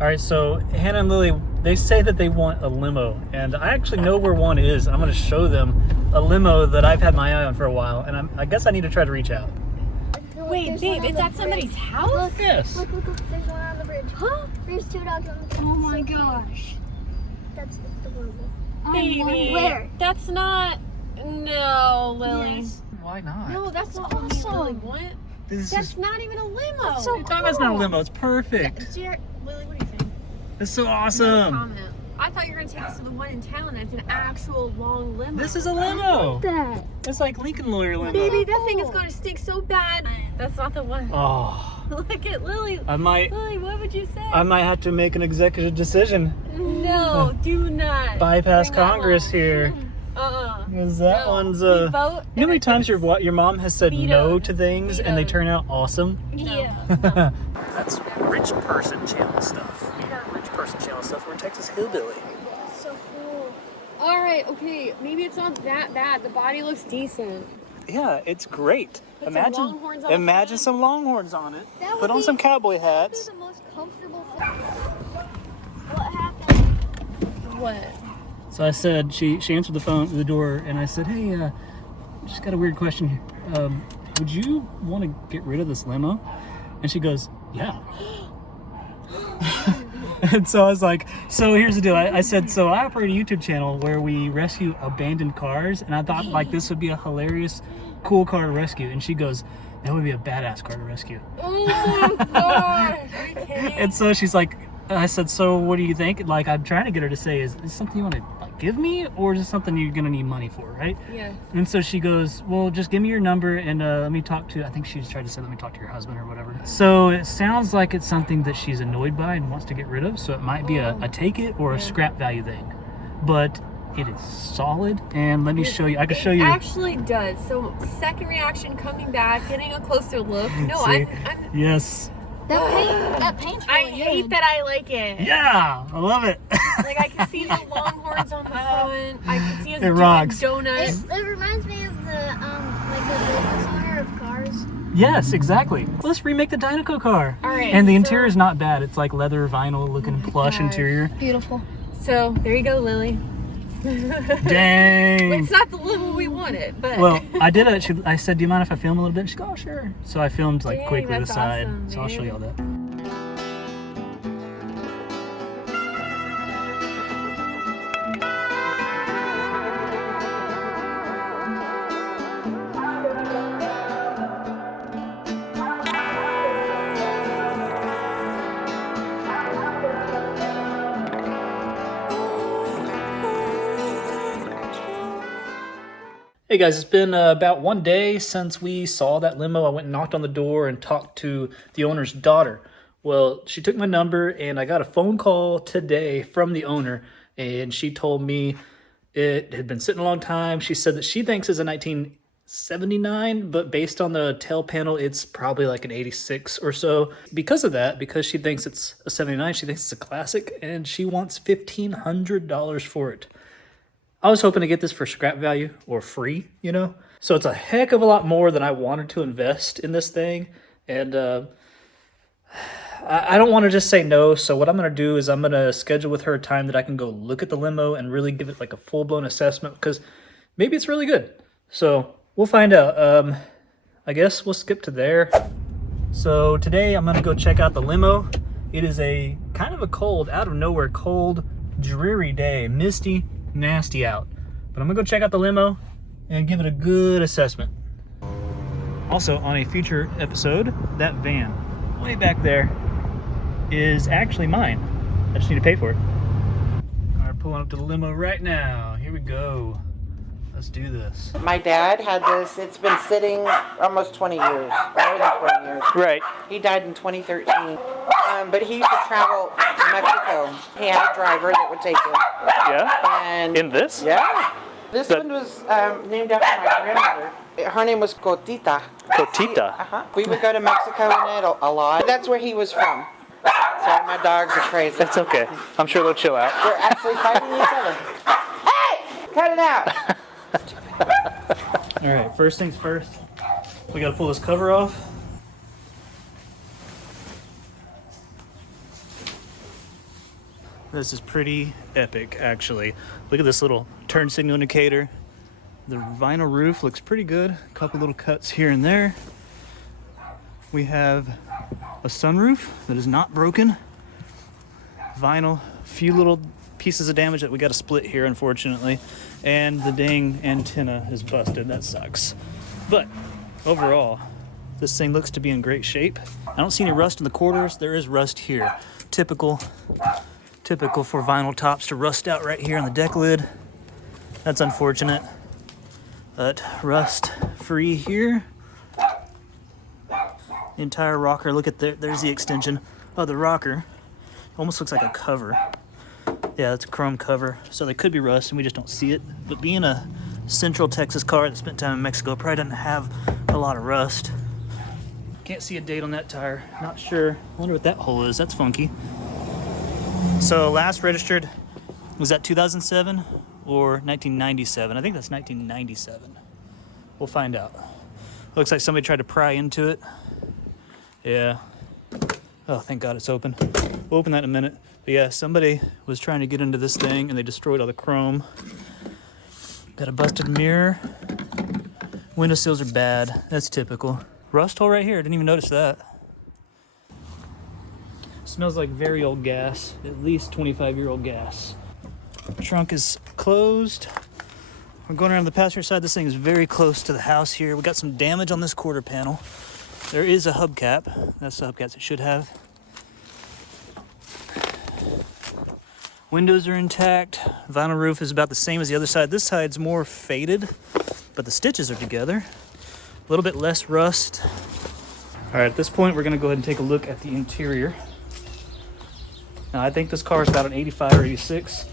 All right, so Hannah and Lily, they say that they want a limo, and I actually know where one is. I'm going to show them a limo that I've had my eye on for a while, and I guess I need to try to reach out. Wait, babe, it's at somebody's house? Look, Yes. Look, there's one on the bridge. Huh? There's 2 dogs on the bridge. Oh my gosh. That's adorable. Baby. Where? That's not... No, Lily. Yes. Why not? No, that's That's awesome. awesome. What? This That's is not even a limo. That's so That's not a limo. It's perfect. Lily, what do you think? It's so No awesome. comment. I thought you were going to take us to the one in town. It's an actual long limo. This is a limo. That. It's like Lincoln Lawyer limo. Baby, that thing is going to stink so bad. That's not the one. Oh, Look at Lily. I might Lily, what would you say? have to make an executive decision. No, do not. Bypass Bring that Congress home. here. Because that No. one's We vote You know how many times your mom has said Vetoed. no to things and they Vetoed. turn out awesome? Yeah. That's rich person channel stuff. We got rich person channel stuff. We're in Texas Hillbilly. So cool. All right, okay. Maybe it's not that bad. The body looks decent. Yeah, it's great. Put some Longhorns on the imagine front. some Longhorns on it. That would Put on be- some cowboy That'd hats. be the most comfortable thing. What happened? What? So I said, she answered the door, and I said, hey, just got a weird question here. Would you want to get rid of this limo? And she goes, yeah. And so I was like, so here's the deal. I said, so I operate a YouTube channel where we rescue abandoned cars, and I thought like this would be a hilarious, cool car to rescue. And she goes, that would be a badass car to rescue. Oh my gosh. Are you kidding? And so she's like, I said, so what do you think? Like, I'm trying to get her to say, is this something you want to like give me, or is this something you're gonna need money for, right? Yeah. And so she goes, well, just give me your number and let me talk to, I think she was trying to say, let me talk to your husband or whatever. So it sounds like it's something that she's annoyed by and wants to get rid of. So it might be a take it or a scrap value thing. But it is solid. And let me show you, I can show you. It actually does. So second reaction, coming back, getting a closer look. No, See? I'm Yes. That paint's I really hate good. that I like it. Yeah, I love it. Like I can see the Longhorns on the front. I can see us It doing rocks. donuts. It reminds me of the business owner of cars. Yes, exactly. Let's remake the Dynaco car. All right, And the so- interior is not bad. It's like leather vinyl looking plush gosh. interior. Beautiful. So there you go, Lily. Dang. It's not the limo we wanted, but Well, I did it. I said, do you mind if I film a little bit? She goes, oh, sure. So I filmed like Dang, quickly the that's side. awesome, So I'll show man. you all that. Hey guys, it's been about 1 day since we saw that limo. I went and knocked on the door and talked to the owner's daughter. Well, she took my number and I got a phone call today from the owner, and she told me it had been sitting a long time. She said that she thinks it's a 1979, but based on the tail panel, it's probably like an 86 or so. Because of that, because she thinks it's a 79, she thinks it's a classic, and she wants $1,500 for it. I was hoping to get this for scrap value or free, you know? So it's a heck of a lot more than I wanted to invest in this thing. And I don't want to just say no. So what I'm going to do is I'm going to schedule with her a time that I can go look at the limo and really give it like a full-blown assessment, because maybe it's really good. So we'll find out. I guess we'll skip to there. So today I'm going to go check out the limo. It is a kind of a cold, out of nowhere, cold, dreary day, misty, nasty out, but I'm gonna go check out the limo and give it a good assessment. Also, on a future episode, that van way back there is actually mine. I just need to pay for it. All right, pulling up to the limo right now. Here we go. Let's do this. My dad had this. It's been sitting almost 20 years, more than 20 years. Right. He died in 2013. But he used to travel to Mexico. He had a driver that would take him. Yeah. And In this? yeah. This But- one was named after my grandmother. Her name was Cotita. Cotita. Uh-huh. We would go to Mexico in it a lot. That's where he was from. Sorry, my dogs are crazy. That's okay. I'm sure they'll chill out. We're actually fighting each other. Hey! Cut it out! All right, first things first. We gotta pull this cover off. This is pretty epic, actually. Look at this little turn signal indicator. The vinyl roof looks pretty good. A couple little cuts here and there. We have a sunroof that is not broken. Vinyl, a few little pieces of damage that we got to split here, unfortunately. And the dang antenna is busted. That sucks. But overall, this thing looks to be in great shape. I don't see any rust in the quarters. There is rust here. Typical for vinyl tops to rust out right here on the deck lid. That's unfortunate. But rust free here. The entire rocker, look at there's the extension of the rocker. Almost looks like a cover. Yeah, it's a chrome cover. So there could be rust and we just don't see it. But being a Central Texas car that spent time in Mexico, probably doesn't have a lot of rust. Can't see a date on that tire. Not sure. Wonder what that hole is. That's funky. So last registered, was that 2007 or 1997? I think that's 1997. We'll find out. Looks like somebody tried to pry into it. Yeah. Oh, thank God it's open. We'll open that in a minute. But yeah, somebody was trying to get into this thing and they destroyed all the chrome. Got a busted mirror. Window sills are bad. That's typical. Rust hole right here. Didn't even notice that. Smells like very old gas. At least 25-year-old gas. Trunk is closed. We're going around the passenger side. This thing is very close to the house here. We got some damage on this quarter panel. There is a hubcap. That's the hubcaps it should have. Windows are intact. Vinyl roof is about the same as the other side. This side's more faded, but the stitches are together. A little bit less rust. All right, at this point, we're gonna go ahead and take a look at the interior. Now, I think this car is about an 85 or 86.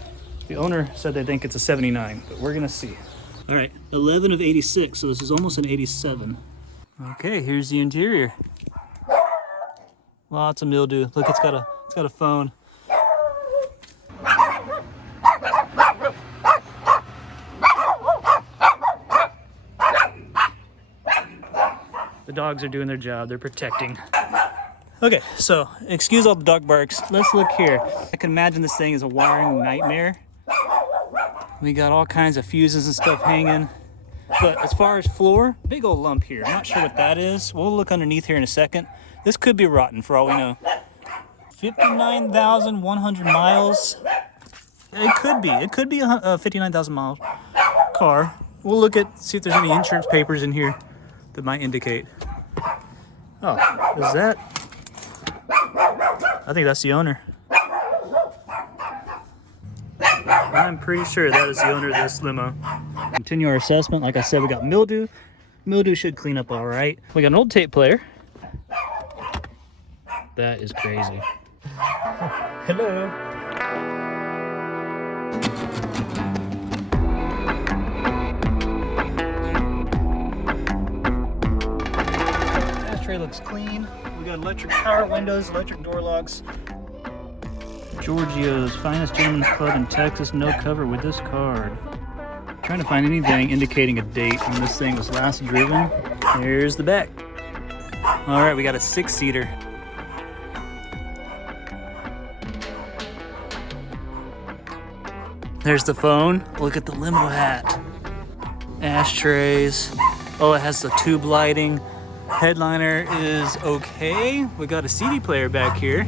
The owner said they think it's a 79, but we're gonna see. All right, 11 of 86, so this is almost an 87. Okay, here's the interior. Lots of mildew. Look, it's got a phone. The dogs are doing their job. They're protecting. Okay, so excuse all the dog barks. Let's look here. I can imagine this thing is a wiring nightmare. We got all kinds of fuses and stuff hanging. But as far as floor, big old lump here. I'm not sure what that is. We'll look underneath here in a second. This could be rotten for all we know. 59,100 miles. It could be. It could be a 59,000 mile car. We'll look at, see if there's any insurance papers in here that might indicate. Oh, is that? I think that's the owner. I'm pretty sure that is the owner of this limo. Continue our assessment. Like I said, we got mildew. Mildew should clean up all right. We got an old tape player. That is crazy. Hello. Ashtray looks clean. We got electric power windows, electric door locks. Giorgio's finest gentleman's club in Texas. No cover with this card. Trying to find anything indicating a date when this thing was last driven. Here's the back. All right, we got a 6-seater. There's the phone. Look at the limo hat. Ashtrays. Oh, it has the tube lighting. Headliner is okay. We got a CD player back here.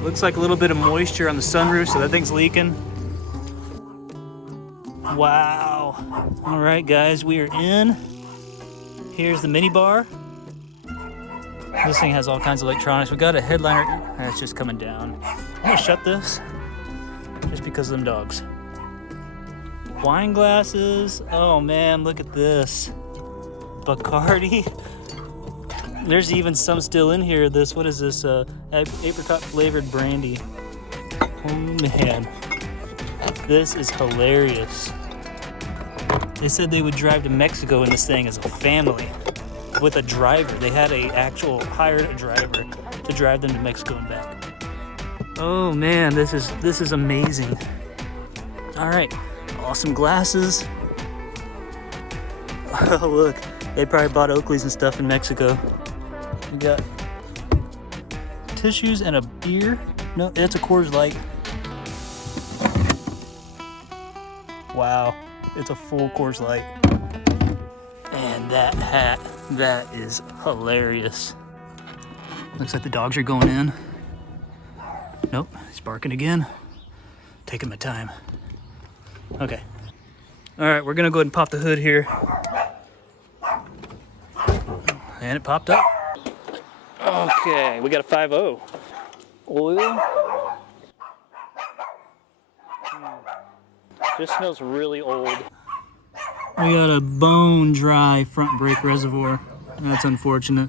Looks like a little bit of moisture on the sunroof, so that thing's leaking. Wow. All right, guys, we are in. Here's the minibar. This thing has all kinds of electronics. We got a headliner. It's just coming down. I'm gonna shut this just because of them dogs. Wine glasses. Oh man, look at this. Bacardi. There's even some still in here. This, what is this? Apricot flavored brandy. Oh man, this is hilarious. They said they would drive to Mexico in this thing as a family with a driver. They had hired a driver to drive them to Mexico and back. Oh man, this is amazing. All right, awesome glasses. Oh look, they probably bought Oakleys and stuff in Mexico. We got tissues and a beer. No, it's a Coors Light. Wow, it's a full Coors Light. And that hat, that is hilarious. Looks like the dogs are going in. Nope, he's barking again. Taking my time. Okay. All right, we're gonna go ahead and pop the hood here. And it popped up. Okay, we got a 5.0. Oil. This smells really old. We got a bone dry front brake reservoir. That's unfortunate.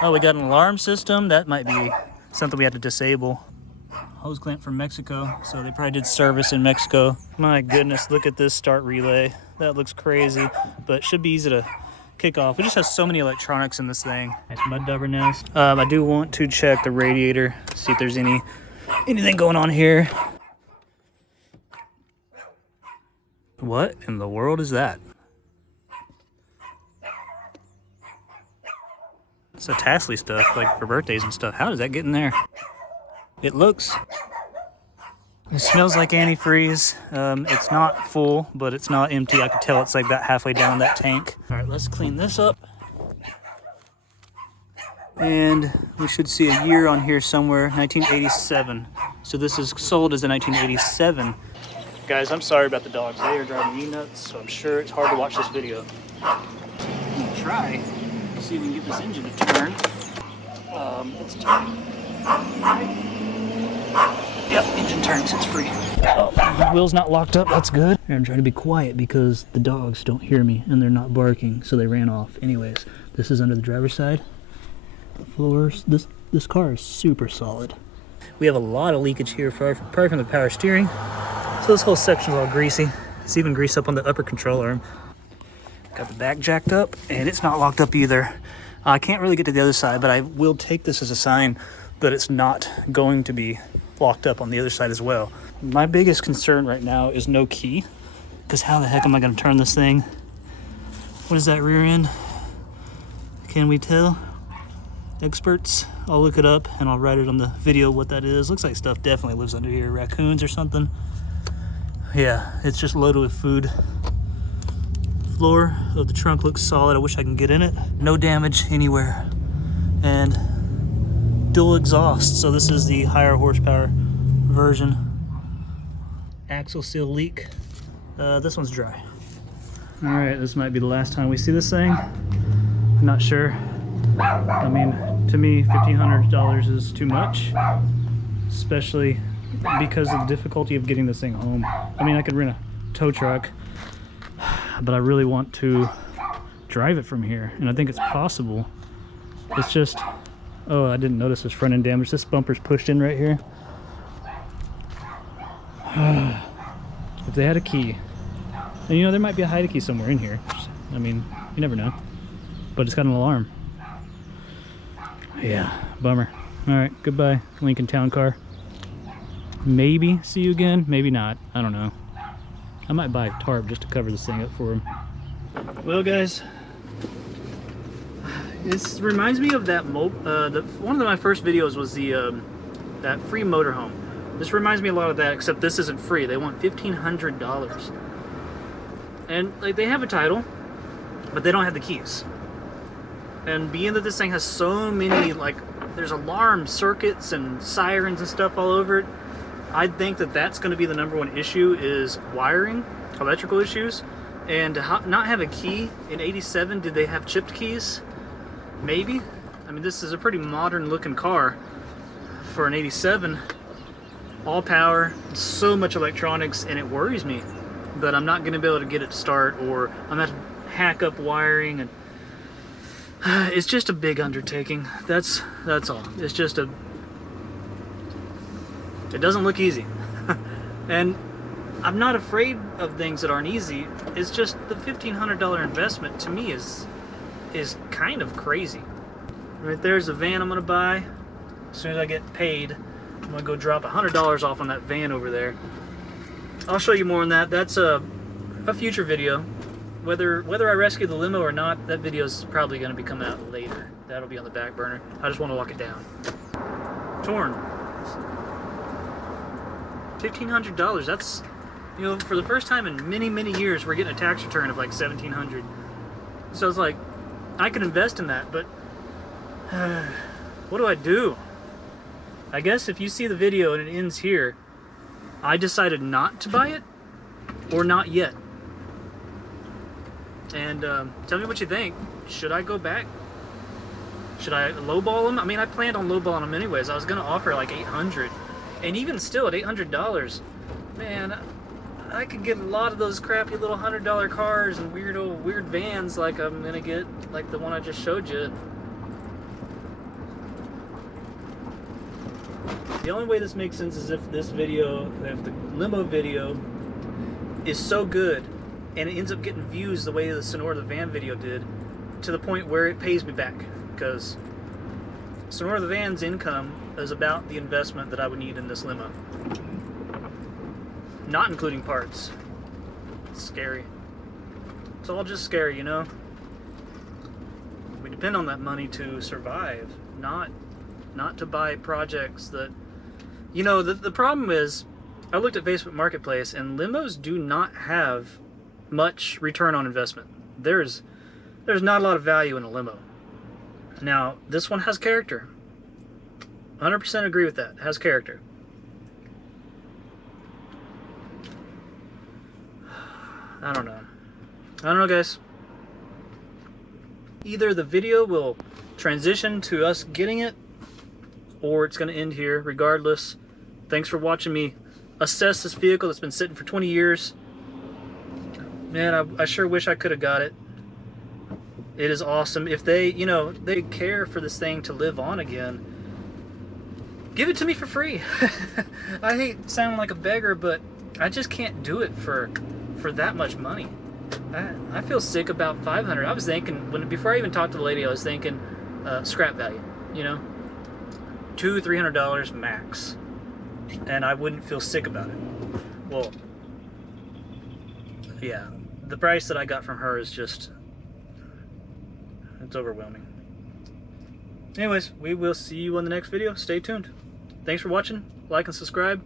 Oh, we got an alarm system. That might be something we had to disable. Hose clamp from Mexico, so they probably did service in Mexico. My goodness, look at this start relay. That looks crazy, but should be easy to kick off. It just has so many electronics in this thing. Nice mud dauber nest. I do want to check the radiator, see if there's anything going on here. What in the world is that? It's a Tasley stuff, like for birthdays and stuff. How does that get in there? It smells like antifreeze. It's not full, but it's not empty. I can tell it's like about halfway down that tank. All right, let's clean this up. And we should see a year on here somewhere, 1987. So this is sold as a 1987. Guys, I'm sorry about the dogs. They are driving me nuts, so I'm sure it's hard to watch this video. I'm gonna try, see if we can get this engine to turn. It's turning. Yep, engine turns, it's free. Oh, the wheel's not locked up, that's good. I'm trying to be quiet because the dogs don't hear me and they're not barking, so they ran off. Anyways, this is under the driver's side. The floors, this car is super solid. We have a lot of leakage here, probably from the power steering. So this whole section's all greasy. It's even greased up on the upper control arm. Got the back jacked up, and it's not locked up either. I can't really get to the other side, but I will take this as a sign that it's not going to be locked up on the other side as well. My biggest concern right now is no key, because how the heck am I going to turn this thing? What is that rear end? Can we tell? Experts, I'll look it up and I'll write it on the video what that is. Looks like stuff definitely lives under here, raccoons or something. Yeah, it's just loaded with food. Floor of the trunk looks solid. I wish I can get in it. No damage anywhere. And dual exhaust. So this is the higher horsepower version. Axle seal leak. This one's dry. All right, this might be the last time we see this thing. I'm not sure. I mean, to me, $1,500 is too much, especially because of the difficulty of getting this thing home. I mean, I could rent a tow truck, but I really want to drive it from here, and I think it's possible. It's just, oh, I didn't notice this front end damage. This bumper's pushed in right here. If they had a key, and you know, there might be a hide key somewhere in here. I mean, you never know, but it's got an alarm. Yeah, bummer. All right, goodbye, Lincoln Town Car. Maybe see you again, maybe not. I don't know. I might buy a tarp just to cover this thing up for him. Well, guys, this reminds me of that one of my first videos was the that free motorhome. This reminds me a lot of that, except this isn't free. They want $1,500, and like they have a title, but they don't have the keys. And being that this thing has so many, like, there's alarm circuits and sirens and stuff all over it, I think that that's going to be the #1 issue is wiring, electrical issues. And to not have a key in 87, did they have chipped keys? Maybe. I mean, this is a pretty modern looking car for an 87. All power, so much electronics, and it worries me that I'm not going to be able to get it to start, or I'm going to have to hack up wiring, and it's just a big undertaking. That's all. It's just it doesn't look easy. And I'm not afraid of things that aren't easy. It's just the $1,500 investment to me is kind of crazy. Right there's a van I'm gonna buy. As soon as I get paid, I'm gonna go drop $100 off on that van over there. I'll show you more on that. That's a future video. Whether I rescue the limo or not, that video is probably going to be coming out later. That'll be on the back burner. I just want to lock it down. Torn. $1,500. You know, for the first time in many, many years, we're getting a tax return of like $1,700. So it's like, I could invest in that, but what do I do? I guess if you see the video and it ends here, I decided not to buy it, or not yet. And tell me what you think. Should I go back? Should I lowball them? I mean, I planned on lowballing them anyways. I was gonna offer like $800, and even still at $800, man, I could get a lot of those crappy little $100 cars and weird vans like I'm gonna get, like the one I just showed you. The only way this makes sense is if this video, if the limo video is so good and it ends up getting views the way the Sonora the Van video did, to the point where it pays me back, because Sonora the Van's income is about the investment that I would need in this limo, not including parts. It's scary. It's all just scary, you know? We depend on that money to survive, not to buy projects that, you know, the problem is, I looked at Facebook Marketplace and limos do not have much return on investment. There's not a lot of value in a limo. Now, this one has character. 100% agree with that. It has character. I don't know, guys. Either the video will transition to us getting it, or it's going to end here. Regardless, thanks for watching me assess this vehicle that's been sitting for 20 years. Man, I sure wish I could have got it. It is awesome. If they, you know, they care for this thing to live on again, give it to me for free. I hate sounding like a beggar, but I just can't do it for that much money. I feel sick about $500. I was thinking, before I even talked to the lady, I was thinking scrap value, you know, $200-300 max, and I wouldn't feel sick about it. Well, yeah, the price that I got from her is just, it's overwhelming. Anyways, we will see you on the next video. Stay tuned. Thanks for watching. Like and subscribe.